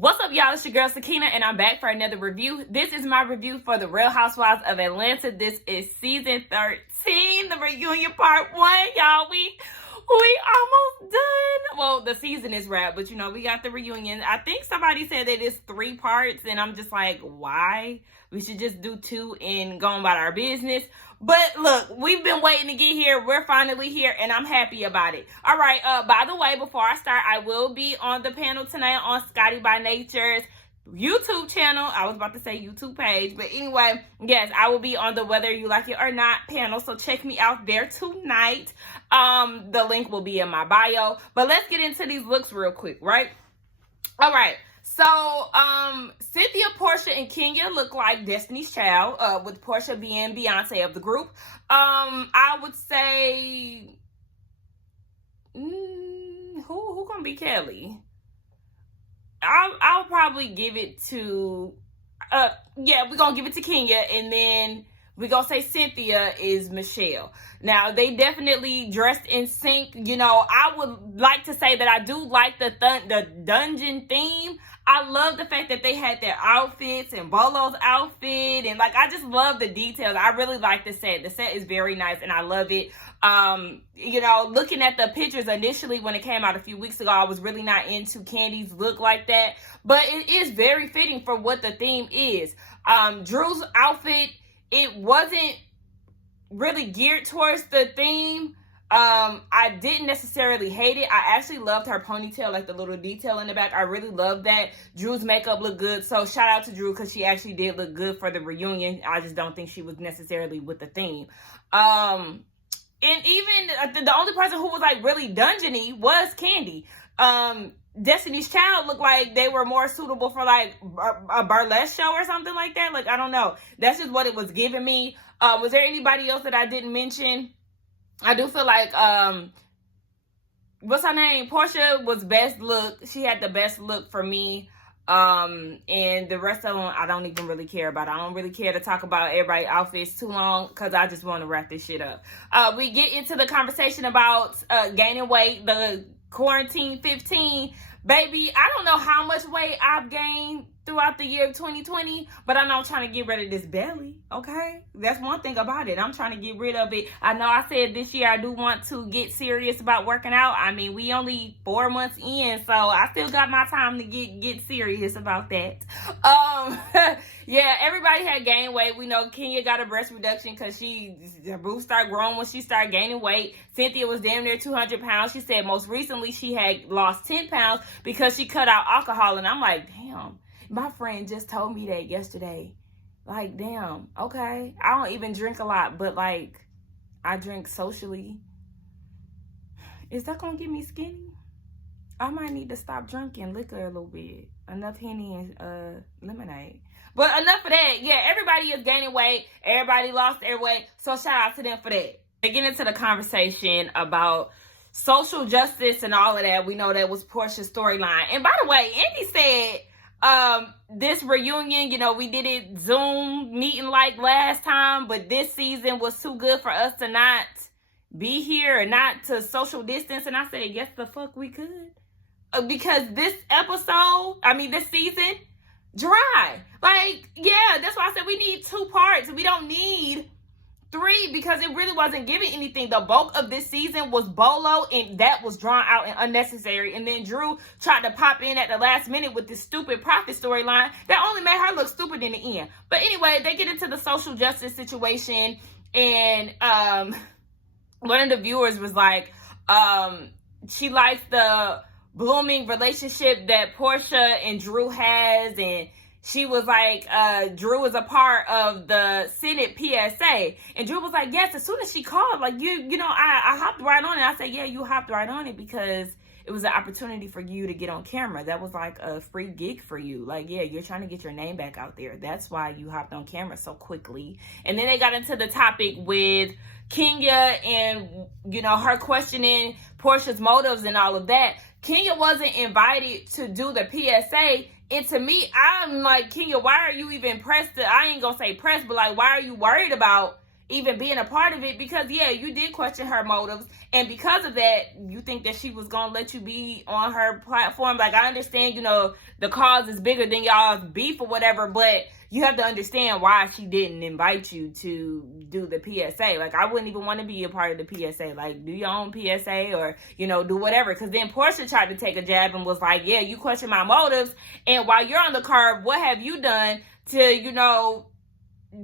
What's up, y'all? It's your girl Sakina, and I'm back for another review. This is my review for the Real Housewives of Atlanta. This is season 13, the reunion part 1, y'all. We almost done. Well, the season is wrapped, but we got the reunion. I think somebody said that it's 3 parts, and I'm just like, why? We should just do 2 and go about our business. But look, we've been waiting to get here. We're finally here, and I'm happy about it. All right, by the way, before I start, I will be on the panel tonight on Scotty by Nature's YouTube channel. I was about to say YouTube page, but anyway, yes, I will be on the Whether You Like It or Not panel, so check me out there tonight. The link will be in my bio. But let's get into these looks real quick, right? All right. So, Cynthia, Portia, and Kenya look like Destiny's Child, with Portia being Beyonce of the group. I would say, who gonna be Kelly? I'll probably give it to, we're gonna give it to Kenya, and then we're gonna say Cynthia is Michelle. Now, they definitely dressed in sync. I would like to say that I do like the dungeon theme. I love the fact that they had their outfits and Bolo's outfit, and I just love the details. I really like the set. The set is very nice, and I love it. Looking at the pictures initially when it came out a few weeks ago, I was really not into Candy's look like that, but it is very fitting for what the theme is. Drew's outfit, it wasn't really geared towards the theme. I didn't necessarily hate it. I actually loved her ponytail, like the little detail in the back. I really loved that. Drew's makeup looked good, so shout out to Drew because she actually did look good for the reunion. I just don't think she was necessarily with the theme. And even the only person who was really dungeony was Candy. Destiny's Child looked like they were more suitable for a burlesque show or something like that. I don't know. That's just what it was giving me. Was there anybody else that I didn't mention? I do feel like, what's her name? Portia was best look. She had the best look for me. And the rest of them, I don't even really care about. I don't really care to talk about everybody's outfits too long because I just want to wrap this shit up. We get into the conversation about gaining weight, the quarantine 15. Baby, I don't know how much weight I've gained throughout the year of 2020, but I know I'm trying to get rid of this belly, okay? That's one thing about it. I'm trying to get rid of it. I know I said this year I do want to get serious about working out. I mean, we only 4 months in, so I still got my time to get serious about that. Yeah, everybody had gained weight. We know Kenya got a breast reduction because her boobs start growing when she started gaining weight. Cynthia was damn near 200 pounds. She said most recently she had lost 10 pounds because she cut out alcohol, and I'm like, damn. My friend just told me that yesterday. Damn, okay. I don't even drink a lot, but I drink socially. Is that gonna get me skinny? I might need to stop drinking liquor a little bit. Enough Henny and lemonade. But enough of that. Yeah, everybody is gaining weight. Everybody lost their weight. So shout out to them for that. To get into the conversation about social justice and all of that, we know that was Portia's storyline. And by the way, Andy said, this reunion, we did it Zoom meeting like last time, but this season was too good for us to not be here and not to social distance. And I said, yes, the fuck we could. Because this season, dry. Yeah, that's why I said we need 2 parts. We don't need 3 because it really wasn't giving anything. The bulk of this season was Bolo, and that was drawn out and unnecessary. And then Drew tried to pop in at the last minute with this stupid profit storyline that only made her look stupid in the end. But anyway, they get into the social justice situation, and one of the viewers was like, she likes the blooming relationship that Portia and Drew has, and she was like, Drew is a part of the Senate PSA. And Drew was like, yes, as soon as she called, I hopped right on it. I said, yeah, you hopped right on it because it was an opportunity for you to get on camera. That was like a free gig for you. Yeah, you're trying to get your name back out there. That's why you hopped on camera so quickly. And then they got into the topic with Kenya and, her questioning Portia's motives and all of that. Kenya wasn't invited to do the PSA. And to me, I'm like, Kenya, why are you even pressed? I ain't gonna say pressed, but why are you worried about even being a part of it, because yeah, you did question her motives, and because of that, you think that she was gonna let you be on her platform. Like, I understand, you know, the cause is bigger than y'all's beef or whatever, but you have to understand why she didn't invite you to do the PSA. Like, I wouldn't even want to be a part of the PSA. Like, do your own PSA, or, you know, do whatever. Because then Portia tried to take a jab and was like, yeah, you question my motives, and while you're on the curb, what have you done to, you know,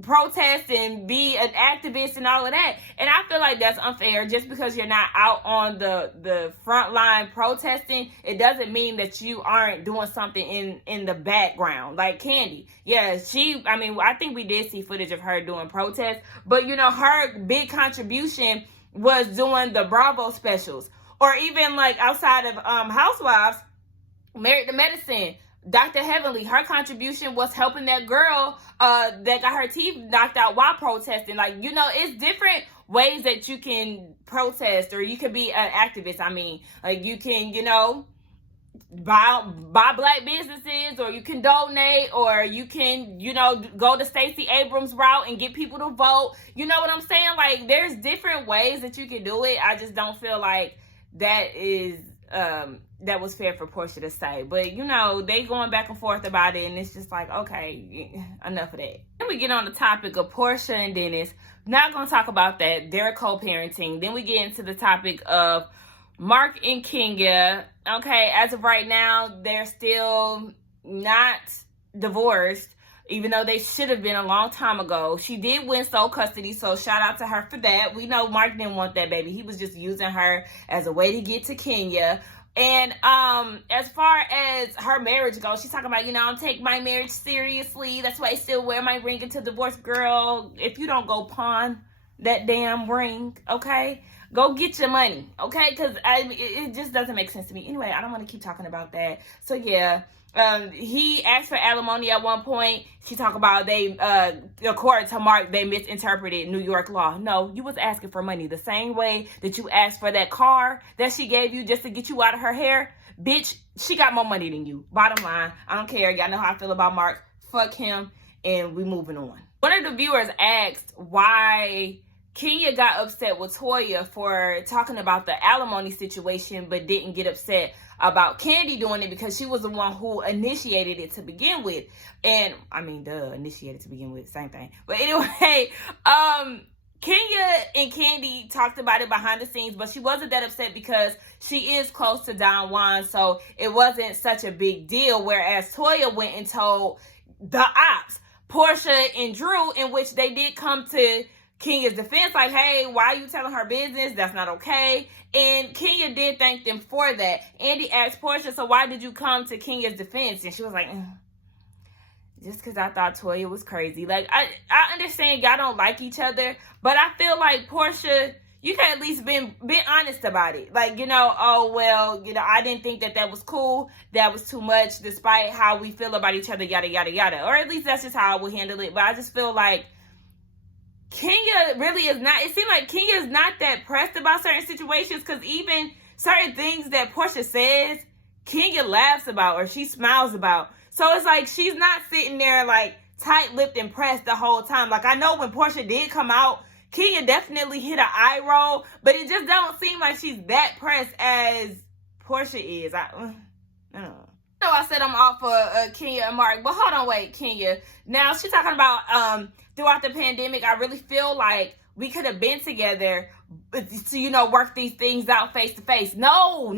protest and be an activist and all of that? And I feel like that's unfair. Just because you're not out on the front line protesting, it doesn't mean that you aren't doing something in the background. Like Kandi, yeah, I think we did see footage of her doing protests, but you know, her big contribution was doing the Bravo specials, or even like outside of Housewives, Married to Medicine, Dr. Heavenly, her contribution was helping that girl that got her teeth knocked out while protesting. Like, you know, it's different ways that you can protest, or you can be an activist. I mean, like, you can, you know, buy black businesses, or you can donate, or you can, you know, go the Stacey Abrams route and get people to vote. You know what I'm saying? Like, there's different ways that you can do it. I just don't feel like that is that was fair for Portia to say. But, you know, they going back and forth about it, and it's just like, okay, enough of that. Then we get on the topic of Portia and Dennis. Not going to talk about that. They're co-parenting. Then we get into the topic of Marc and Kenya. Okay, as of right now, they're still not divorced, even though they should have been a long time ago. She did win sole custody, so shout out to her for that. We know Marc didn't want that baby. He was just using her as a way to get to Kenya. And as far as her marriage goes, she's talking about, you know, I'm taking my marriage seriously. That's why I still wear my ring into divorce. Girl, if you don't go pawn that damn ring, okay, go get your money, okay? Because it just doesn't make sense to me. Anyway, I don't want to keep talking about that. So yeah. He asked for alimony at one point. She talked about according to Marc, they misinterpreted New York law. No, you was asking for money the same way that you asked for that car that she gave you just to get you out of her hair. Bitch, she got more money than you. Bottom line, I don't care. Y'all know how I feel about Marc. Fuck him, and we moving on. One of the viewers asked why Kenya got upset with Toya for talking about the alimony situation, but didn't get upset about Kandi doing it, because she was the one who initiated it to begin with. And I mean, initiated to begin with, same thing. But anyway, Kenya and Kandi talked about it behind the scenes, but she wasn't that upset because she is close to Don Juan, so it wasn't such a big deal. Whereas Toya went and told the ops, Portia and Drew, in which they did come to Kenya's defense, like, hey, why are you telling her business? That's not okay. And Kenya did thank them for that. Andy asked Portia, so why did you come to Kenya's defense? And she was like, just because I thought Toya was crazy. Like, I understand y'all don't like each other, but I feel like Portia, you can at least be honest about it. Like, you know, oh, well, you know, I didn't think that was cool. That was too much, despite how we feel about each other, yada, yada, yada. Or at least that's just how I would handle it. But I just feel like Kenya really is not, it seems like Kenya is not that pressed about certain situations, because even certain things that Portia says, Kenya laughs about or she smiles about. So it's like she's not sitting there like tight-lipped and pressed the whole time. Like, I know when Portia did come out, Kenya definitely hit an eye roll, but it just don't seem like she's that pressed as Portia is. I don't know. I said I'm off for Kenya and Marc, but hold on, wait, Kenya. Now she's talking about throughout the pandemic, I really feel like we could have been together to, you know, work these things out face to face. No,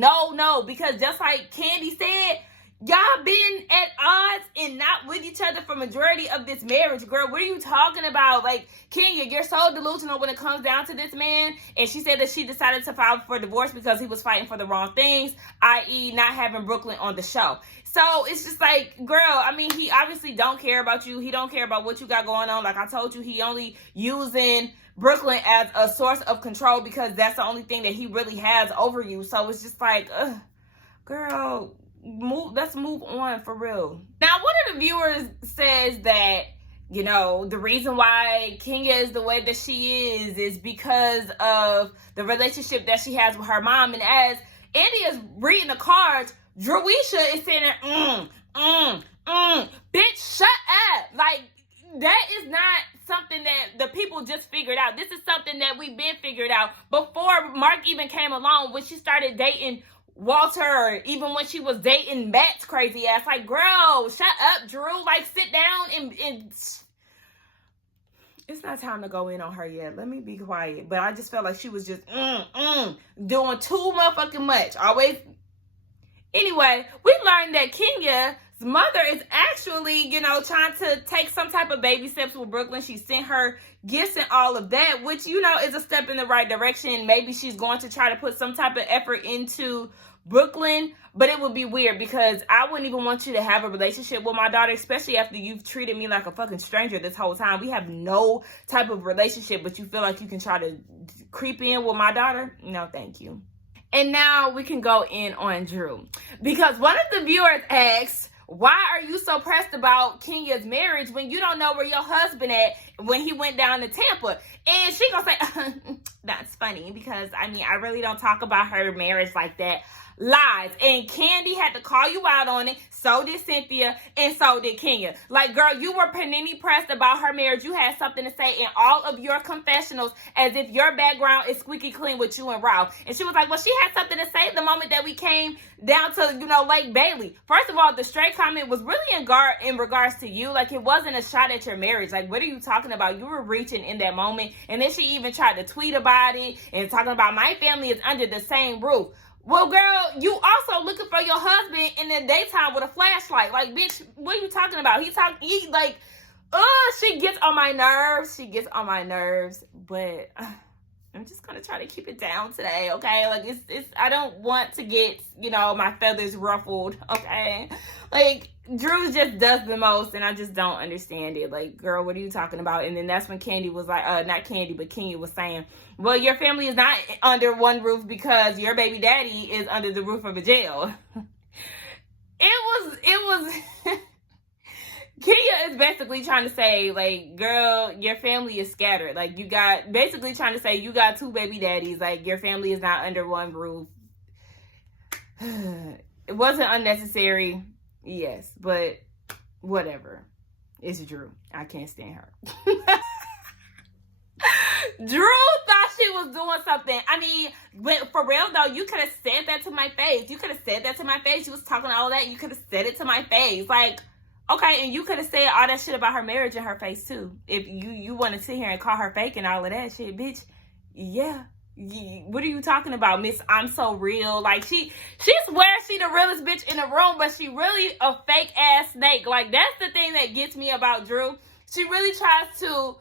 because just like Kandi said, y'all been at odds and not with each other for majority of this marriage. Girl, what are you talking about? Like, Kenya, you're so delusional when it comes down to this man. And she said that she decided to file for divorce because he was fighting for the wrong things, i.e. not having Brooklyn on the show. So it's just like, girl, I mean, he obviously don't care about you. He don't care about what you got going on. Like I told you, he only using Brooklyn as a source of control because that's the only thing that he really has over you. So it's just like, girl, let's move on for real. Now, one of the viewers says that, you know, the reason why Kenya is the way that she is because of the relationship that she has with her mom. And as Andy is reading the cards, Droisha is saying, bitch, shut up. Like, that is not something that the people just figured out. out. This is something that we've been figured out before Marc even came along, when she started dating Walter, even when she was dating Matt's crazy ass. Like, girl, shut up, Drew. Like, sit down and it's not time to go in on her yet. Let me be quiet. But I just felt like she was just doing too motherfucking much. Always. Anyway, we learned that Kenya's mother is actually, trying to take some type of baby steps with Brooklyn. She sent her gifts and all of that, which, is a step in the right direction. Maybe she's going to try to put some type of effort into Brooklyn, but it would be weird because I wouldn't even want you to have a relationship with my daughter, especially after you've treated me like a fucking stranger this whole time. We have no type of relationship, but you feel like you can try to creep in with my daughter? No, thank you. And now we can go in on Drew, because one of the viewers asked, why are you so pressed about Kenya's marriage when you don't know where your husband at when he went down to Tampa? And she gonna say, that's funny because, I really don't talk about her marriage like that. Lies. And Candy had to call you out on it. So did Cynthia. And so did Kenya. Like, girl, you were panini pressed about her marriage. You had something to say in all of your confessionals as if your background is squeaky clean with you and Ralph. And she was like, well, she had something to say the moment that we came down to, Lake Bailey. First of all, the straight comment was really in regards to you. Like, it wasn't a shot at your marriage. Like, what are you talking about? You were reaching in that moment. And then she even tried to tweet about it and talking about my family is under the same roof. Well, girl, you also looking for your husband in the daytime with a flashlight. Like, bitch, what are you talking about? She gets on my nerves. She gets on my nerves. But I'm just going to try to keep it down today, okay? Like, I don't want to get, my feathers ruffled, okay? Like, Drew just does the most, and I just don't understand it. Like, girl, what are you talking about? And then that's when Candy was like, not Candy, but Kenya was saying, well, your family is not under one roof because your baby daddy is under the roof of a jail. It was Kenya is basically trying to say, like, girl, your family is scattered. Like, basically trying to say you got two baby daddies. Like, your family is not under one roof. It wasn't unnecessary. Yes, but whatever. It's Drew. I can't stand her. Drew thought she was doing something. But for real though, you could have said that to my face. You could have said that to my face. You was talking all that. You could have said it to my face. Like, okay, and you could have said all that shit about her marriage in her face too. If you want to sit here and call her fake and all of that shit, bitch. Yeah. What are you talking about, Miss I'm So Real? Like, she swears she the realest bitch in the room, but she really a fake ass snake. Like, that's the thing that gets me about Drew. She really tries to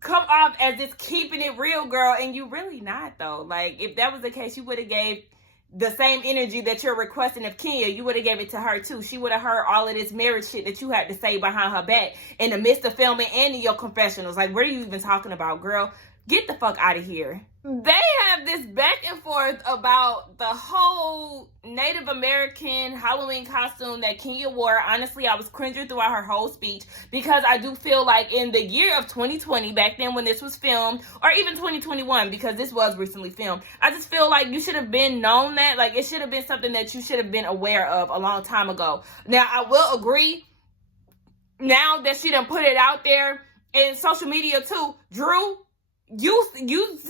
come off as this keeping it real girl, and you really not though. Like, if that was the case, you would have gave the same energy that you're requesting of Kenya. You would have gave it to her too. She would have heard all of this marriage shit that you had to say behind her back in the midst of filming and in your confessionals. Like, what are you even talking about, girl? Get the fuck out of here. They have this back and forth about the whole Native American Halloween costume that Kenya wore. Honestly, I was cringing throughout her whole speech because I do feel like in the year of 2020, back then when this was filmed, or even 2021, because this was recently filmed, I just feel like you should have been known that. Like, it should have been something that you should have been aware of a long time ago. Now, I will agree, now that she done put it out there in social media too, Drew, you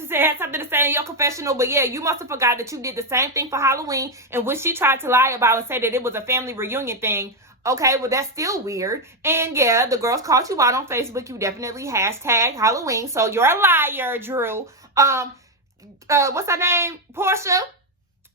had something to say in your confessional, but yeah, you must have forgot that you did the same thing for Halloween, and when she tried to lie about and say that it was a family reunion thing, okay, well, that's still weird. And yeah, the girls called you out on Facebook. You definitely hashtag Halloween, so you're a liar, Drew. What's her name? Portia.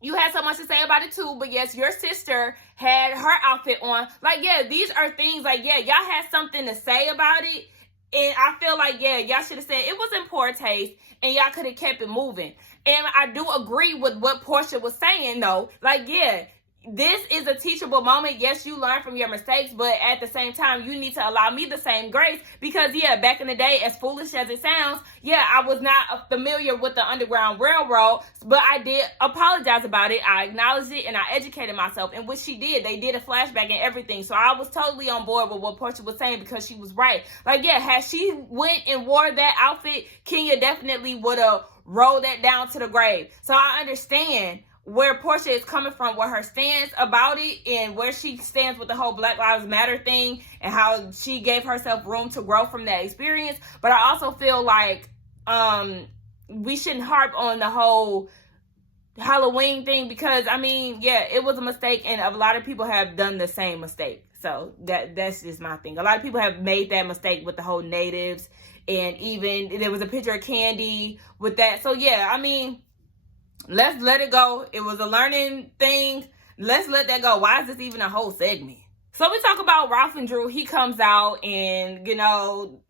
You had so much to say about it too, but yes, your sister had her outfit on. Like, yeah, these are things like, yeah, y'all had something to say about it. And I feel like, yeah, y'all should have said it was in poor taste and y'all could have kept it moving. And I do agree with what Portia was saying, though. Like, yeah, this is a teachable moment. Yes, you learn from your mistakes, but at the same time, you need to allow me the same grace because, yeah, back in the day, as foolish as it sounds, yeah, I was not familiar with the Underground Railroad, but I did apologize about it. I acknowledged it, and I educated myself, and what she did, they did a flashback and everything, so I was totally on board with what Portia was saying because she was right. Like, yeah, had she went and wore that outfit, Kenya definitely would have rolled that down to the grave. So I understand where Portia is coming from, where her stance about it and where she stands with the whole Black Lives Matter thing and how she gave herself room to grow from that experience. But I also feel like we shouldn't harp on the whole Halloween thing, because I mean, yeah, it was a mistake, and a lot of people have done the same mistake. So that's just my thing. A lot of people have made that mistake with the whole natives, and even there was a picture of Candy with that. So yeah, I mean, let's let it go. It was a learning thing. Let's let that go. Why is this even a whole segment? So we talk about Ralph and Drew. He comes out and, you know,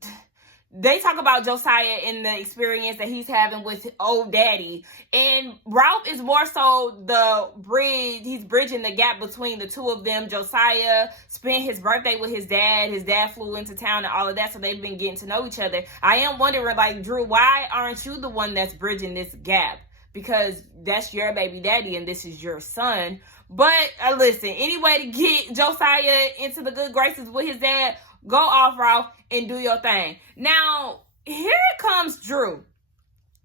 they talk about Josiah and the experience that he's having with old daddy. And Ralph is more so the bridge. He's bridging the gap between the two of them. Josiah spent his birthday with his dad. His dad flew into town and all of that. So they've been getting to know each other. I am wondering, like, Drew, why aren't you the one that's bridging this gap? Because that's your baby daddy and this is your son. But listen, any way to get Josiah into the good graces with his dad, go off, Ralph, and do your thing. Now, here comes Drew,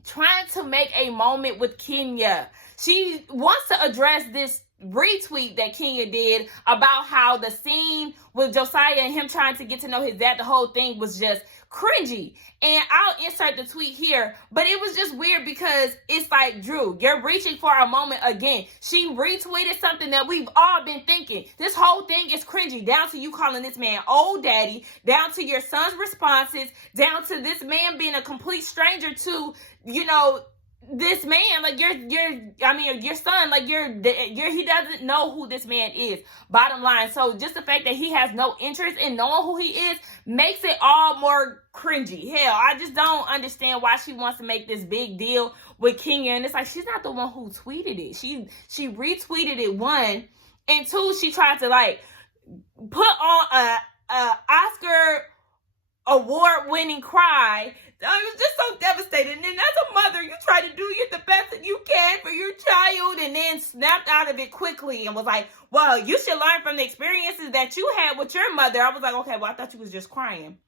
trying to make a moment with Kenya. She wants to address this retweet that Kenya did about how the scene with Josiah and him trying to get to know his dad, the whole thing was just cringy. And I'll insert the tweet here, but it was just weird because it's like, Drew, you're reaching for a moment again. She retweeted something that we've all been thinking. This whole thing is cringy, down to you calling this man old daddy, down to your son's responses, down to this man being a complete stranger to, you know, this man, like your son, like he doesn't know who this man is, bottom line. So just the fact that he has no interest in knowing who he is makes it all more cringy. Hell, I just don't understand why she wants to make this big deal with Kenya. And it's like, she's not the one who tweeted it. She retweeted it, one, and two, she tried to like put on a Oscar award-winning cry. I was just so devastated. And then as a mother, you try to do the best that you can for your child, and then snapped out of it quickly and was like, well, you should learn from the experiences that you had with your mother. I was like, okay, well, I thought you was just crying.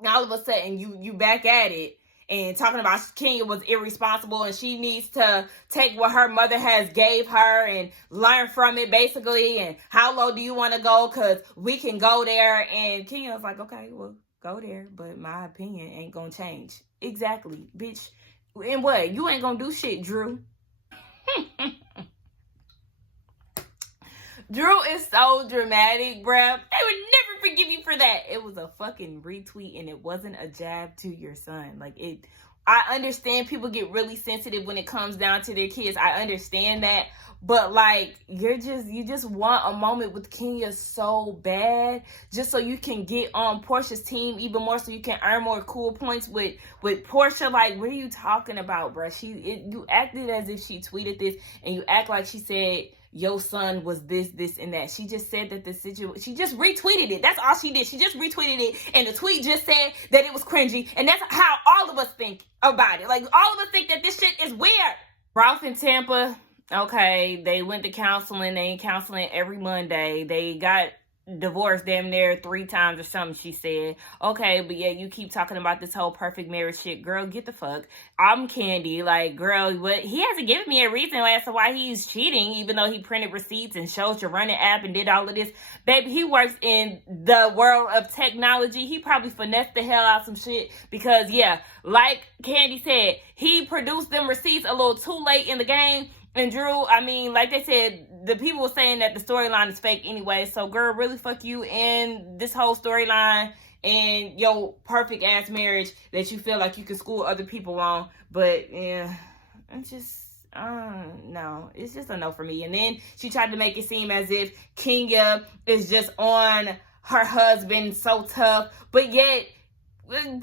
Now all of a sudden you back at it and talking about Kenya was irresponsible and she needs to take what her mother has gave her and learn from it, basically. And how low do you want to go? Because we can go there. And Kenya was like, okay, well, go there, but my opinion ain't gonna change. Exactly, bitch. And what? You ain't gonna do shit, Drew. Drew is so dramatic, bruh. They would never forgive you for that. It was a fucking retweet and it wasn't a jab to your son. Like, it, I understand people get really sensitive when it comes down to their kids. I understand that. But like, you just want a moment with Kenya so bad, just so you can get on Portia's team even more, so you can earn more cool points with Portia. Like, what are you talking about, bruh? You acted as if she tweeted this, and you act like she said your son was this, and that. She just said that the situation, she just retweeted it. That's all she did. She just retweeted it, and the tweet just said that it was cringy, and that's how all of us think about it. Like, all of us think that this shit is weird. Ralph in Tampa. Okay, they went to counseling. They ain't counseling every Monday. They got divorced damn near 3 times or something, she said. Okay, but yeah, you keep talking about this whole perfect marriage shit. Girl, get the fuck. I'm Candy. Like, girl, what? He hasn't given me a reason as to why he's cheating, even though he printed receipts and showed your running app and did all of this. Baby, he works in the world of technology. He probably finessed the hell out some shit because, yeah, like Candy said, he produced them receipts a little too late in the game. And Drew, I mean, like they said, the people were saying that the storyline is fake anyway. So, girl, really fuck you and this whole storyline and your perfect ass marriage that you feel like you can school other people on. But, yeah, it's just, no, it's just a no for me. And then she tried to make it seem as if Kenya is just on her husband so tough. But yet,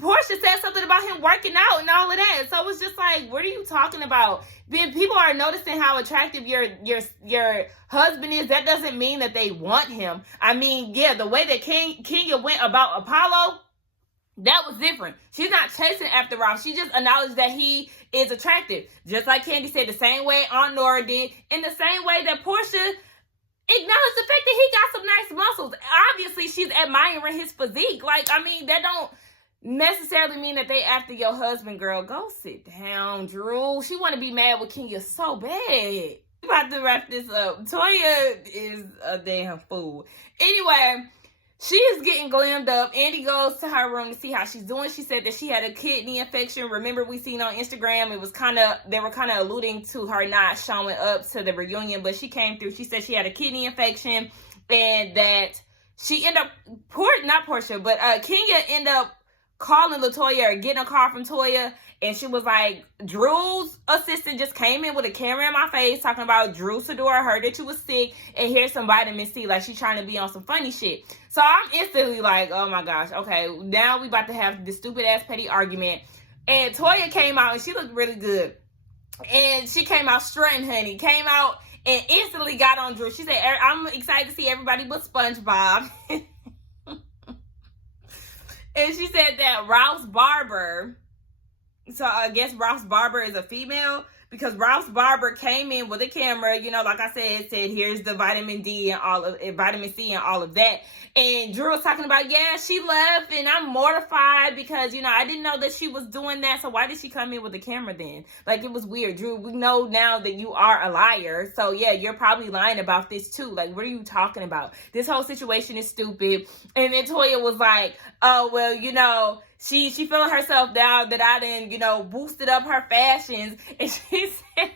Portia said something about him working out and all of that. So it's just like, what are you talking about? People are noticing how attractive your husband is. That doesn't mean that they want him. I mean, yeah, the way that Kenya went about Apollo, that was different. She's not chasing after Ralph. She just acknowledged that he is attractive. Just like Candy said, the same way Aunt Nora did. In the same way that Portia acknowledged the fact that he got some nice muscles. Obviously, she's admiring his physique. Like, I mean, that don't necessarily mean that they after your husband, girl. Go sit down, Drew. She want to be mad with Kenya so bad. I'm about to wrap this up. Toya is a damn fool. Anyway, She is getting glammed up. Andy goes to her room to see how she's doing. She said that she had a kidney infection. Remember, we seen on Instagram, it was they were kind of alluding to her not showing up to the reunion, but she came through. She said she had a kidney infection and that she ended up, Kenya ended up calling LaToya or getting a call from Toya, and she was like, Drew's assistant just came in with a camera in my face talking about Drew Sidora heard that you was sick and here's some vitamin C. Like, she trying to be on some funny shit. So I'm instantly like, oh my gosh, okay, now we about to have this stupid ass petty argument. And Toya came out and she looked really good. And she came out strutting, honey. Came out and instantly got on Drew. She said, I'm excited to see everybody but SpongeBob. And she said that Rouse Barber, so I guess Rouse Barber is a female, because Rouse Barber came in with a camera, you know, like I said here's the vitamin C and all of that. And Drew was talking about, yeah, she left and I'm mortified because, you know, I didn't know that she was doing that. So why did she come in with the camera then? Like, it was weird. Drew, we know now that you are a liar. So yeah, you're probably lying about this too. Like, what are you talking about? This whole situation is stupid. And then Toya was like, oh, well, you know, she feeling herself down that I didn't, you know, boosted up her fashions. And she said,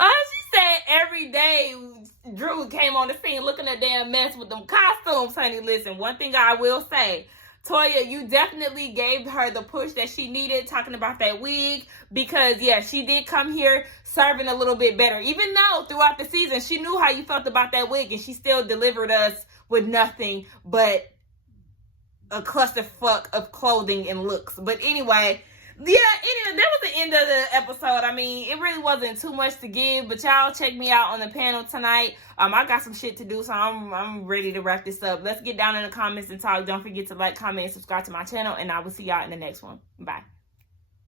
she said every day Drew came on the scene looking a damn mess with them costumes, honey. Listen, one thing I will say, Toya, you definitely gave her the push that she needed, talking about that wig, because, yeah, she did come here serving a little bit better. Even though throughout the season, she knew how you felt about that wig, and she still delivered us with nothing but a clusterfuck of clothing and looks. But anyway, yeah, that was the end of the episode. I mean, it really wasn't too much to give, but y'all check me out on the panel tonight. I got some shit to do, so I'm ready to wrap this up. Let's get down in the comments and talk. Don't forget to like, comment, and subscribe to my channel, and I will see y'all in the next one. Bye.